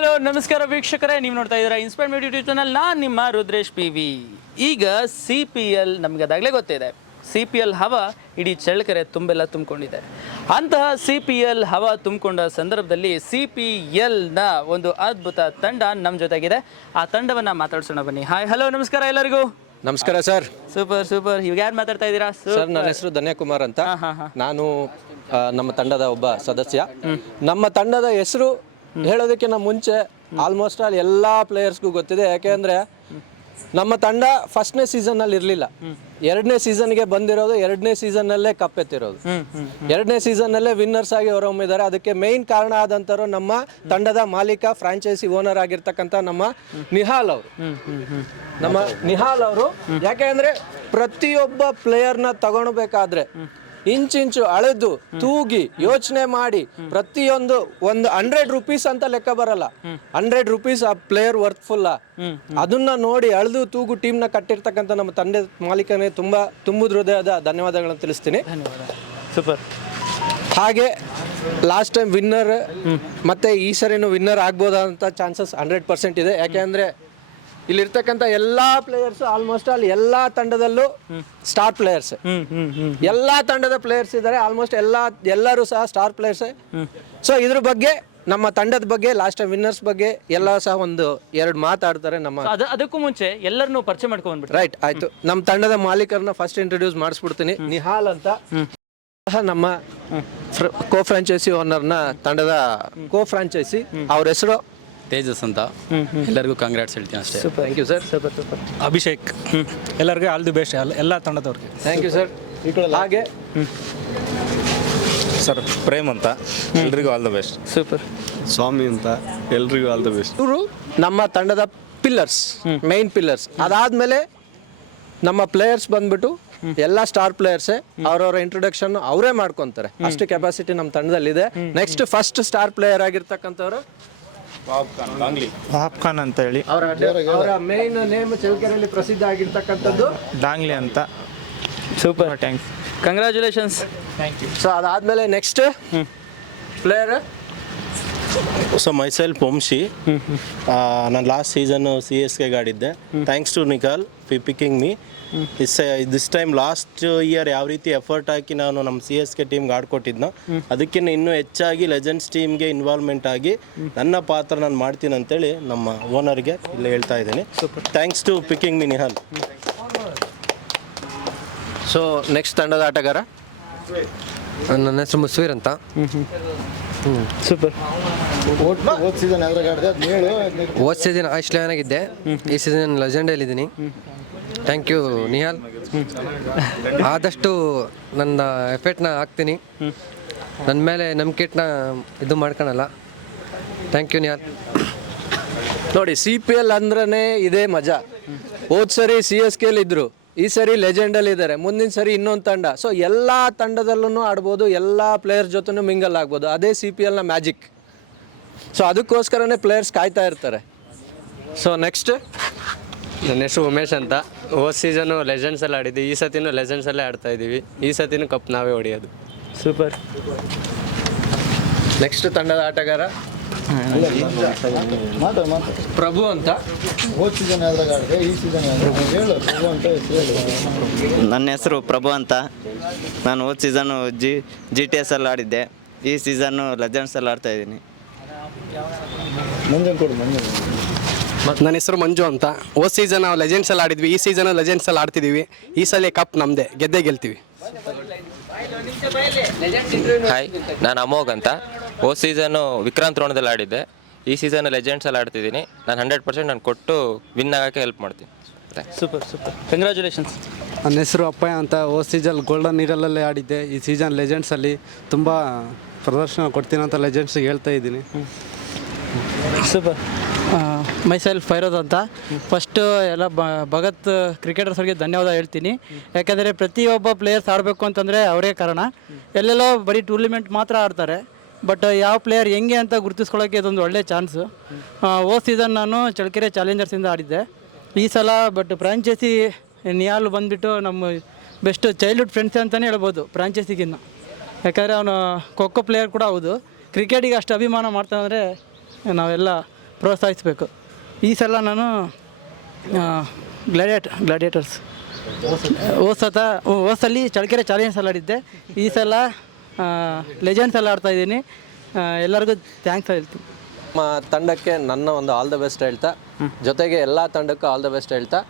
Hello ನಮಸ್ಕಾರ ವೀಕ್ಷಕರೇ. ನೀವು ನೋಡ್ತಾ ಇದ್ದೀರಾ ಇನ್ಸ್ಪೈರ್ ಮೀಡಿಯಾ ಯೂಟ್ಯೂಬ್ ಚಾನಲ್ ನಾನು ನಿಮ್ಮ ರುದ್ರೇಶ್ ಪಿ ವಿ ಈಗ ಸಿ ಪಿ ಎಲ್ ನಮಗೆ ಅದಾಗಲೇ ಗೊತ್ತಿದೆ. ಸಿ ಪಿ ಎಲ್ ಹವಾ ಇಡೀ ಚಳ್ಳಕೆರೆ ತುಂಬೆಲ್ಲ ತುಂಬಿಕೊಂಡಿದೆ. ಅಂತಹ ಸಿ ಪಿ ಎಲ್ ಹವಾ ತುಂಬಿಕೊಂಡ ಸಂದರ್ಭದಲ್ಲಿ ಸಿ ಪಿ ಎಲ್ನ ಒಂದು ಅದ್ಭುತ ತಂಡ ನಮ್ಮ ಜೊತೆಗಿದೆ. ಆ ತಂಡವನ್ನು ಮಾತಾಡ್ಸೋಣ ಬನ್ನಿ. ಹಾಯ್ ಹಲೋ ನಮಸ್ಕಾರ ಎಲ್ಲರಿಗೂ. ನಮಸ್ಕಾರ ಸರ್. ಸೂಪರ್ ಸೂಪರ್ ಇವಾಗ ಯಾರು ಮಾತಾಡ್ತಾ ಇದ್ದೀರಾ? ಸರ್ ನನ್ನ ಹೆಸರು ಧನ್ಯಕುಮಾರ್ ಅಂತ. ನಾನು ನಮ್ಮ ತಂಡದ ಒಬ್ಬ ಸದಸ್ಯ. ನಮ್ಮ ತಂಡದ ಹೆಸರು ಹೇಳೋದಕ್ಕಿಂತ ಮುಂಚೆ ಆಲ್ಮೋಸ್ಟ್ ಆಲ್ ಎಲ್ಲ ಪ್ಲೇಯರ್ಸ್ಗೂ ಗೊತ್ತಿದೆ. ಯಾಕೆಂದ್ರೆ ನಮ್ಮ ತಂಡ ಫಸ್ಟ್ನೇ ಸೀಸನ್ನಲ್ಲಿ ಇರಲಿಲ್ಲ. ಎರಡನೇ ಸೀಸನ್ಗೆ ಬಂದಿರೋದು, ಎರಡನೇ ಸೀಸನ್ ಅಲ್ಲೇ ಕಪ್ ಎತ್ತಿರೋದು. ಎರಡನೇ ಸೀಸನ್ ಅಲ್ಲೇ ವಿನ್ನರ್ಸ್ ಆಗಿ ಹೊರಹೊಮ್ಮಿದ್ದಾರೆ. ಅದಕ್ಕೆ ಮೇನ್ ಕಾರಣ ಆದಂಥವ್ರು ನಮ್ಮ ತಂಡದ ಮಾಲೀಕ ಫ್ರಾಂಚೈಸಿ ಓನರ್ ಆಗಿರ್ತಕ್ಕಂಥ ನಮ್ಮ ನಿಹಾಲ್ ಅವರು. ನಮ್ಮ ನಿಹಾಲ್ ಅವರು. ಯಾಕೆ ಅಂದ್ರೆ ಪ್ರತಿಯೊಬ್ಬ ಪ್ಲೇಯರ್ನ ತಗೊಳ್ಬೇಕಾದ್ರೆ ಇಂಚಿಂಚು ಅಳೆದು ತೂಗಿ ಯೋಚನೆ ಮಾಡಿ ಪ್ರತಿಯೊಂದು ಒಂದು ಹಂಡ್ರೆಡ್ ರುಪೀಸ್ ಅಂತ ಲೆಕ್ಕ ಬರಲ್ಲ. ಹಂಡ್ರೆಡ್ ರುಪೀಸ್ ಆ ಪ್ಲೇಯರ್ ವರ್ತ್ಫುಲ್ಲ ಅದನ್ನ ನೋಡಿ ಅಳೆದು ತೂಗು ಟೀಮ್ನ ಕಟ್ಟಿರ್ತಕ್ಕಂಥ ನಮ್ಮ ತಂದೆ ಮಾಲೀಕನೇ ತುಂಬಾ ತುಂಬ ಹೃದಯದ ಧನ್ಯವಾದಗಳನ್ನು ತಿಳಿಸ್ತೀನಿ. ಸೂಪರ್. ಹಾಗೆ ಲಾಸ್ಟ್ ಟೈಮ್ ವಿನ್ನರ್ ಮತ್ತೆ ಈ ಸರಿನೂ ವಿನ್ನರ್ ಆಗ್ಬೋದಂತ ಚಾನ್ಸಸ್ ಹಂಡ್ರೆಡ್ ಪರ್ಸೆಂಟ್ ಇದೆ. ಯಾಕೆಂದ್ರೆ ಇಲ್ಲಿರ್ತಕ್ಕಂಥ ಎಲ್ಲಾ ಪ್ಲೇಯರ್ಸ್ ಆಲ್ಮೋಸ್ಟ್ ಆಲ್ ಎಲ್ಲಾ ತಂಡದಲ್ಲೂ ಸ್ಟಾರ್ ಪ್ಲೇಯರ್ಸ್ ಎಲ್ಲಾ ತಂಡದ ಪ್ಲೇಯರ್ಸ್ ಇದ್ದಾರೆ ಆಲ್ಮೋಸ್ಟ್ ಎಲ್ಲಾ ಎಲ್ಲರೂ ಸಹ ಸ್ಟಾರ್ ಪ್ಲೇಯರ್ಸ್ ಸೊ ಇದ್ರ ಬಗ್ಗೆ ನಮ್ಮ ತಂಡದ ಬಗ್ಗೆ ಲಾಸ್ಟ್ ಟೈಮ್ ವಿನ್ನರ್ಸ್ ಬಗ್ಗೆ ಎಲ್ಲ ಸಹ ಒಂದು ಎರಡು ಮಾತಾಡ್ತಾರೆ ನಮ್ಮ ಅದ ಅದಕ್ಕೂ ಮುಂಚೆ ಎಲ್ಲರನ್ನೂ ಪರಿಚಯ ಮಾಡ್ಕೊಂಡ್ಬಿಟ್ಟು ರೈಟ್ ಆಯ್ತು. ನಮ್ಮ ತಂಡದ ಮಾಲೀಕರನ್ನ ಫಸ್ಟ್ ಇಂಟ್ರೊಡ್ಯೂಸ್ ಮಾಡಿಸ್ಬಿಡ್ತೀನಿ. ನಿಹಾಲ್ ಅಂತ ಸಹ ನಮ್ಮ ಕೋ ಫ್ರಾಂಚೈಸಿ ಓನರ್ನ ತಂಡದ ಕೋ ಫ್ರಾಂಚೈಸಿ ಅವ್ರ ಹೆಸರು ತೇಜಸ್ ಅಂತ. ಎಲ್ಲರಿಗೂ ಕಾಂಗ್ರಾಟ್ಸ್ ಹೇಳ್ತೀನಿ ಅಷ್ಟೇ. Thank you sir super super Abhishek ಎಲ್ಲರಿಗೂ ಆಲ್ ದಿ ಬೆಸ್ಟ್ ಎಲ್ಲ ತಂಡದವ್ರಿಗೆ. ಥ್ಯಾಂಕ್ ಯು ಸರ್ ಹಾಗೆ? ಸರ್ ಪ್ರೇಮ್ ಅಂತ. ಎಲ್ರಿಗೂ ಆಲ್ ದ ಬೆಸ್ಟ್ ಸೂಪರ್ ಸ್ವಾಮಿ ಅಂತ. ಎಲ್ರಿಗೂ ಆಲ್ ದ ಬೆಸ್ಟ್ ಇವರು ನಮ್ಮ ತಂಡದ ಪಿಲ್ಲರ್ಸ್ ಮೈನ್ ಪಿಲ್ಲರ್ಸ್ ಅದಾದ್ಮೇಲೆ ನಮ್ಮ ಪ್ಲೇಯರ್ಸ್ ಬಂದ್ಬಿಟ್ಟು ಎಲ್ಲ ಸ್ಟಾರ್ ಪ್ಲೇಯರ್ಸೇ ಅವ್ರವ್ರ ಇಂಟ್ರೊಡಕ್ಷನ್ ಅವರೇ ಮಾಡ್ಕೊಂತಾರೆ. ಅಷ್ಟು ಕೆಪಾಸಿಟಿ ನಮ್ಮ ತಂಡದಲ್ಲಿದೆ. ನೆಕ್ಸ್ಟ್ ಫಸ್ಟ್ ಸ್ಟಾರ್ ಪ್ಲೇಯರ್ ಆಗಿರ್ತಕ್ಕಂಥವ್ರು ವಾಹಬ್ ಖಾನ್ ಅಂತ ಹೇಳಿ. ಅವರ ಮೇನ್ ನೇಮ್ ಚಳ್ಳಕೆರೆಯಲ್ಲಿ ಪ್ರಸಿದ್ಧ ಆಗಿರ್ತಕ್ಕಂಥದ್ದು? ಡಾಂಗ್ಲಿ ಅಂತ. ಸೂಪರ್ ಥ್ಯಾಂಕ್ಸ್ ಕಂಗ್ರ್ಯಾಚುಲೇಷನ್ಸ್ ಸೊ ಅದಾದಮೇಲೆ next player so myself Vamshi ನಾನು ಲಾಸ್ಟ್ ಸೀಸನ್ ಸಿ ಎಸ್ ಕೆಗೆ ಆಡಿದ್ದೆ. Thanks to ನಿಕಾಲ್ phi picking me is this time last year ಯಾವ ರೀತಿ ಎಫರ್ಟ್ ಹಾಕಿ ನಾನು ನಮ್ಮ ಸಿ ಎಸ್ ಕೆ ಟೀಮ್ಗೆ ಆಡ್ಕೊಟ್ಟಿದ್ನೋ ಅದಕ್ಕಿಂತ ಇನ್ನೂ ಹೆಚ್ಚಾಗಿ ಲೆಜೆಂಡ್ಸ್ ಟೀಮ್ಗೆ ಇನ್ವಾಲ್ವ್ಮೆಂಟ್ ಆಗಿ ನನ್ನ ಪಾತ್ರ ನಾನು ಮಾಡ್ತೀನಿ ಅಂತೇಳಿ ನಮ್ಮ ಓನರ್ಗೆ ಇಲ್ಲಿ ಹೇಳ್ತಾ ಇದ್ದೀನಿ. Thanks to picking me Nihal so next ತಂಡದ ಆಟಗಾರ? ನನ್ನ ಹೆಸರು ಮುಸ್ವೀರ್ ಅಂತ. ಸೂಪರ್ ಹೋದ ಸೀಸನ್ ಆಸ್ಟ್ರೇಲಿಯನ್ ಆಗಿದ್ದೆ? ಈ ಸೀಸನ್ ಲೆಜೆಂಡಲ್ಲಿದ್ದೀನಿ ಥ್ಯಾಂಕ್ ಯು ನಿಹಾಲ್ ಆದಷ್ಟು ನನ್ನ ಎಫೆಕ್ಟ್ನ ಹಾಕ್ತೀನಿ. ನನ್ನ ಮೇಲೆ ನಂಬಿಕೆಟ್ನ ಇದು ಮಾಡ್ಕೊಳಲ್ಲ. ಥ್ಯಾಂಕ್ ಯು ನಿಹಾಲ್ ನೋಡಿ ಸಿ ಪಿ ಎಲ್ ಅಂದ್ರೇ ಇದೇ ಮಜಾ. ಹೋದ್ ಸರಿ ಸಿ ಎಸ್ ಕೆ ಇದ್ರು. ಈ ಸರಿ ಲೆಜೆಂಡಲ್ಲಿ ಇದ್ದಾರೆ ಮುಂದಿನ ಸರಿ ಇನ್ನೊಂದು ತಂಡ. ಸೊ ಎಲ್ಲ ತಂಡದಲ್ಲೂ ಆಡ್ಬೋದು ಎಲ್ಲ ಪ್ಲೇಯರ್ ಜೊತೆನೂ ಮಿಂಗಲ್ ಆಗ್ಬೋದು. ಅದೇ ಸಿ ಪಿ ಎಲ್ನ ಮ್ಯಾಜಿಕ್ ಸೊ ಅದಕ್ಕೋಸ್ಕರನೇ ಪ್ಲೇಯರ್ಸ್ ಕಾಯ್ತಾ ಇರ್ತಾರೆ. ಸೊ ನೆಕ್ಸ್ಟ್ ನನ್ನ ಹೆಸರು ಉಮೇಶ್ ಅಂತ. ಹೋದ ಸೀಸನು ಲೆಜೆಂಡ್ಸಲ್ಲಿ ಆಡಿದ್ವಿ. ಈ ಸತಿನೂ ಲೆಜೆಂಡ್ಸಲ್ಲೇ ಆಡ್ತಾ ಇದ್ದೀವಿ. ಈ ಸತಿನೂ ಕಪ್ ನಾವೇ ಹೊಡೆಯೋದು. ಸೂಪರ್ ನೆಕ್ಸ್ಟ್ ತಂಡದ ಆಟಗಾರ? ಪ್ರಭು ಅಂತ? ನನ್ನ ಹೆಸರು ಪ್ರಭು ಅಂತ. ನಾನು ಹೋದ season G G T S ಅಲ್ಲಿ ಆಡಿದ್ದೆ. ಈ ಸೀಸನ್ನು ಲೆಜೆಂಡ್ಸಲ್ಲಿ ಆಡ್ತಾ ಇದ್ದೀನಿ. ನನ್ನ ಹೆಸರು ಮಂಜು ಅಂತ. ಹೋದ ಸೀಸನ್ ನಾವು ಲೆಜೆಂಡ್ಸ್ ಅಲ್ಲಿ ಆಡಿದ್ವಿ. ಈ ಸೀಸನ್ ಲೆಜೆಂಡ್ಸ್ ಅಲ್ಲಿ ಆಡ್ತಿದೀವಿ. ಈ ಸಲ ಕಪ್ ನಮ್ದೆ. ಗೆದ್ದೆ ಗೆಲ್ತೀವಿ. ಹಾಯ್ ನಾನು ಅಮೋಘ್ ಅಂತ. ಹೋದ ಸೀಸನ್ನು ವಿಕ್ರಾಂತ್ ರೋಣದಲ್ಲಿ ಆಡಿದ್ದೆ. ಈ ಸೀಸನ್ ಲೆಜೆಂಡ್ಸಲ್ಲಿ ಆಡ್ತಿದ್ದೀನಿ. ನಾನು ಹಂಡ್ರೆಡ್ ಪರ್ಸೆಂಟ್ ನಾನು ಕೊಟ್ಟು ವಿನ್ ಆಗೋಕ್ಕೆ ಹೆಲ್ಪ್ ಮಾಡ್ತೀನಿ. ಸೂಪರ್ ಸೂಪರ್ ಕಂಗ್ರ್ಯಾಚುಲೇಷನ್ಸ್ ನನ್ನ ಹೆಸರು ಅಪ್ಪಯ್ಯ ಅಂತ ಓ ಸೀಸನ್ ಗೋಲ್ಡನ್ ನೀರಲ್ಲೇ ಆಡಿದ್ದೆ. ಈ ಸೀಸನ್ ಲೆಜೆಂಡ್ಸಲ್ಲಿ ತುಂಬ ಪ್ರದರ್ಶನ ಕೊಡ್ತೀನಿ ಅಂತ ಲೆಜೆಂಡ್ಸಿಗೆ ಹೇಳ್ತಾ ಇದ್ದೀನಿ. ಸೂಪರ್ ಮೈಸೆಲ್ಫ್ ಫೈರೋದ್ ಅಂತ. ಫಸ್ಟು ಎಲ್ಲ ಬ ಭಗತ್ ಕ್ರಿಕೆಟರ್ಸ್ಗಳಿಗೆ ಧನ್ಯವಾದ ಹೇಳ್ತೀನಿ. ಯಾಕೆಂದರೆ ಪ್ರತಿಯೊಬ್ಬ ಪ್ಲೇಯರ್ಸ್ ಆಡಬೇಕು ಅಂತಂದರೆ ಅವರೇ ಕಾರಣ. ಎಲ್ಲೆಲ್ಲೋ ಬರೀ ಟೂರ್ನಿಮೆಂಟ್ ಮಾತ್ರ ಆಡ್ತಾರೆ. ಬಟ್ ಯಾವ ಪ್ಲೇಯರ್ ಹೆಂಗೆ ಅಂತ ಗುರುತಿಸ್ಕೊಳ್ಳೋಕೆ ಇದೊಂದು ಒಳ್ಳೆ ಚಾನ್ಸು. ಓ ಸೀಸನ್ ನಾನು ಚಳ್ಳಕೆರೆ ಚಾಲೆಂಜರ್ಸಿಂದ ಆಡಿದ್ದೆ. ಈ ಸಲ ಬಟ್ ಫ್ರಾಂಚೈಸಿ ನಿಯಾಲ್ ಬಂದುಬಿಟ್ಟು ನಮ್ಮ ಬೆಸ್ಟ್ ಚೈಲ್ಡ್ಹುಡ್ ಫ್ರೆಂಡ್ಸ್ ಅಂತಲೇ ಹೇಳ್ಬೋದು ಫ್ರಾಂಚೈಸಿಗಿನ್ನ. ಯಾಕಂದರೆ ಅವನು ಖೋಖೋ ಪ್ಲೇಯರ್ ಕೂಡ ಹೌದು. ಕ್ರಿಕೆಟಿಗೆ ಅಷ್ಟು ಅಭಿಮಾನ ಮಾಡ್ತಾನಂದರೆ ನಾವೆಲ್ಲ ಪ್ರೋತ್ಸಾಹಿಸಬೇಕು. ಈ ಸಲ ನಾನು ಗ್ಲಾಡಿಯೇಟ್ ಗ್ಲಾಡಿಯೇಟರ್ಸ್ ಓಸತ ಓಸಲ್ಲಿ ಚಳ್ಳಕೆರೆ ಚಾಲೆಂಜ್ ಆಡಿದ್ದೆ. ಈ ಸಲ ಲೆಜೆಂಡ್ಸ್ ಎಲ್ಲ ಆಡ್ತಾ ಇದ್ದೀನಿ. ಎಲ್ಲರಿಗೂ ಥ್ಯಾಂಕ್ಸ್ ಹೇಳ್ತೀನಿ. ನಮ್ಮ ತಂಡಕ್ಕೆ ನನ್ನ ಒಂದು ಆಲ್ ದ ಬೆಸ್ಟ್ ಹೇಳ್ತಾ ಜೊತೆಗೆ ಎಲ್ಲ ತಂಡಕ್ಕೂ ಆಲ್ ದ ಬೆಸ್ಟ್ ಹೇಳ್ತಾ.